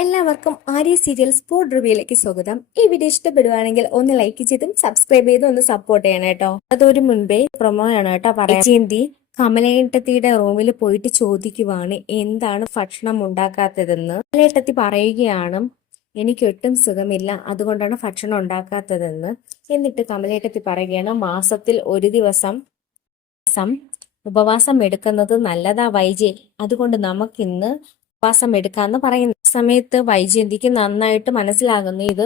എല്ലാവർക്കും Arya serial spot റിവ്യൂയിലേക്ക് സ്വാഗതം. ഈ വീഡിയോ ഇഷ്ടപ്പെടുവാണെങ്കിൽ ഒന്ന് ലൈക്ക് ചെയ്തും സബ്സ്ക്രൈബ് ചെയ്തും ഒന്ന് സപ്പോർട്ട് ചെയ്യണം കേട്ടോ. അതൊരു മുൻപേ പ്രൊമോ ആണ് കേട്ടോ പറയാം. ജയന്തി കമലേട്ടത്തിയുടെ റൂമിൽ പോയിട്ട് ചോദിക്കുവാണ് എന്താണ് ഭക്ഷണം ഉണ്ടാക്കാത്തതെന്ന്. കമലേട്ടത്തി പറയുകയാണ് എനിക്ക് ഒട്ടും സുഖമില്ല, അതുകൊണ്ടാണ് ഭക്ഷണം ഉണ്ടാക്കാത്തതെന്ന്. എന്നിട്ട് കമലേട്ടത്തി പറയുകയാണ് മാസത്തിൽ ഒരു ദിവസം ഉപവാസം എടുക്കുന്നത് നല്ലതാ വൈജെ, അതുകൊണ്ട് നമുക്കിന്ന് ഉപവാസം എടുക്കാന്ന് പറയുന്ന സമയത്ത് വൈജയന്തിക്ക് നന്നായിട്ട് മനസ്സിലാകുന്നു ഇത്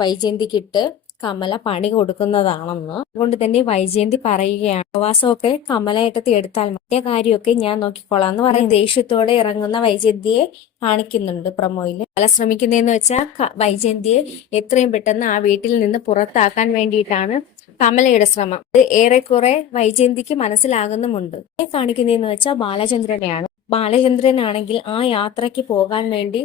വൈജയന്തിക്കിട്ട് കമല പണി കൊടുക്കുന്നതാണെന്ന്. അതുകൊണ്ട് തന്നെ വൈജയന്തി പറയുകയാണ് ഉപവാസമൊക്കെ കമലയേട്ടത്തി എടുത്താൽ മറ്റേ കാര്യമൊക്കെ ഞാൻ നോക്കിക്കോളാം എന്ന് പറയുന്നത്. ദേഷ്യത്തോടെ ഇറങ്ങുന്ന വൈജയന്തിയെ കാണിക്കുന്നുണ്ട് പ്രൊമോയില്. കമല ശ്രമിക്കുന്നതെന്ന് വെച്ചാൽ വൈജയന്തിയെ എത്രയും പെട്ടെന്ന് ആ വീട്ടിൽ നിന്ന് പുറത്താക്കാൻ വേണ്ടിയിട്ടാണ് കമലയുടെ ശ്രമം. ഇത് ഏറെക്കുറെ വൈജയന്തിക്ക് മനസ്സിലാകുന്നുമുണ്ട്. കാണിക്കുന്നതെന്ന് വെച്ചാൽ ബാലചന്ദ്രനെയാണ്. ബാലചന്ദ്രനാണെങ്കിൽ ആ യാത്രയ്ക്ക് പോകാൻ വേണ്ടി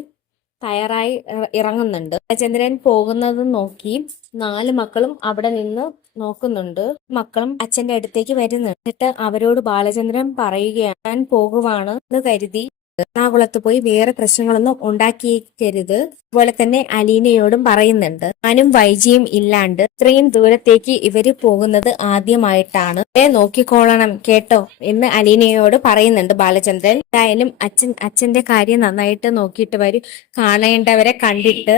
തയ്യാറായി ഇറങ്ങുന്നുണ്ട്. ബാലചന്ദ്രൻ പോകുന്നത് നോക്കി 4 മക്കളും അവിടെ നിന്ന് നോക്കുന്നുണ്ട്. മക്കളും അച്ഛന്റെ അടുത്തേക്ക് വരുന്നുണ്ട്. എന്നിട്ട് അവരോട് ബാലചന്ദ്രൻ പറയുകയാണ് ഞാൻ പോകുവാണ് എന്ന് കരുതി എറണാകുളത്ത് പോയി വേറെ പ്രശ്നങ്ങളൊന്നും ഉണ്ടാക്കിക്കരുത്. അതുപോലെ തന്നെ അലീനയോടും പറയുന്നുണ്ട് ഞാനും വൈജിയും ഇല്ലാണ്ട് ഇത്രയും ദൂരത്തേക്ക് ഇവര് പോകുന്നത് ആദ്യമായിട്ടാണ്, നോക്കിക്കോളണം കേട്ടോ എന്ന് അലീനയോട് പറയുന്നുണ്ട് ബാലചന്ദ്രൻ. എന്തായാലും അച്ഛന്റെ കാര്യം നന്നായിട്ട് നോക്കിയിട്ട് വരും, കാണേണ്ടവരെ കണ്ടിട്ട്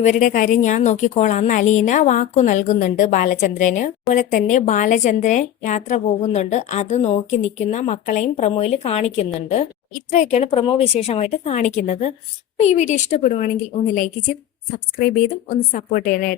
ഇവരുടെ കാര്യം ഞാൻ നോക്കിക്കോളാം എന്ന് അലീന വാക്കു നൽകുന്നുണ്ട് ബാലചന്ദ്രന്. അതുപോലെ തന്നെ ബാലചന്ദ്രൻ യാത്ര പോകുന്നുണ്ട്, അത് നോക്കി നിൽക്കുന്ന മക്കളെയും പ്രൊമോയിൽ കാണിക്കുന്നുണ്ട്. ഇത്രയൊക്കെയാണ് പ്രൊമോ വിശേഷമായിട്ട് കാണിക്കുന്നത്. അപ്പൊ ഈ വീഡിയോ ഇഷ്ടപ്പെടുവാണെങ്കിൽ ഒന്ന് ലൈക്ക് ചെയ്ത് സബ്സ്ക്രൈബ് ചെയ്തും ഒന്ന് സപ്പോർട്ട് ചെയ്യണേ.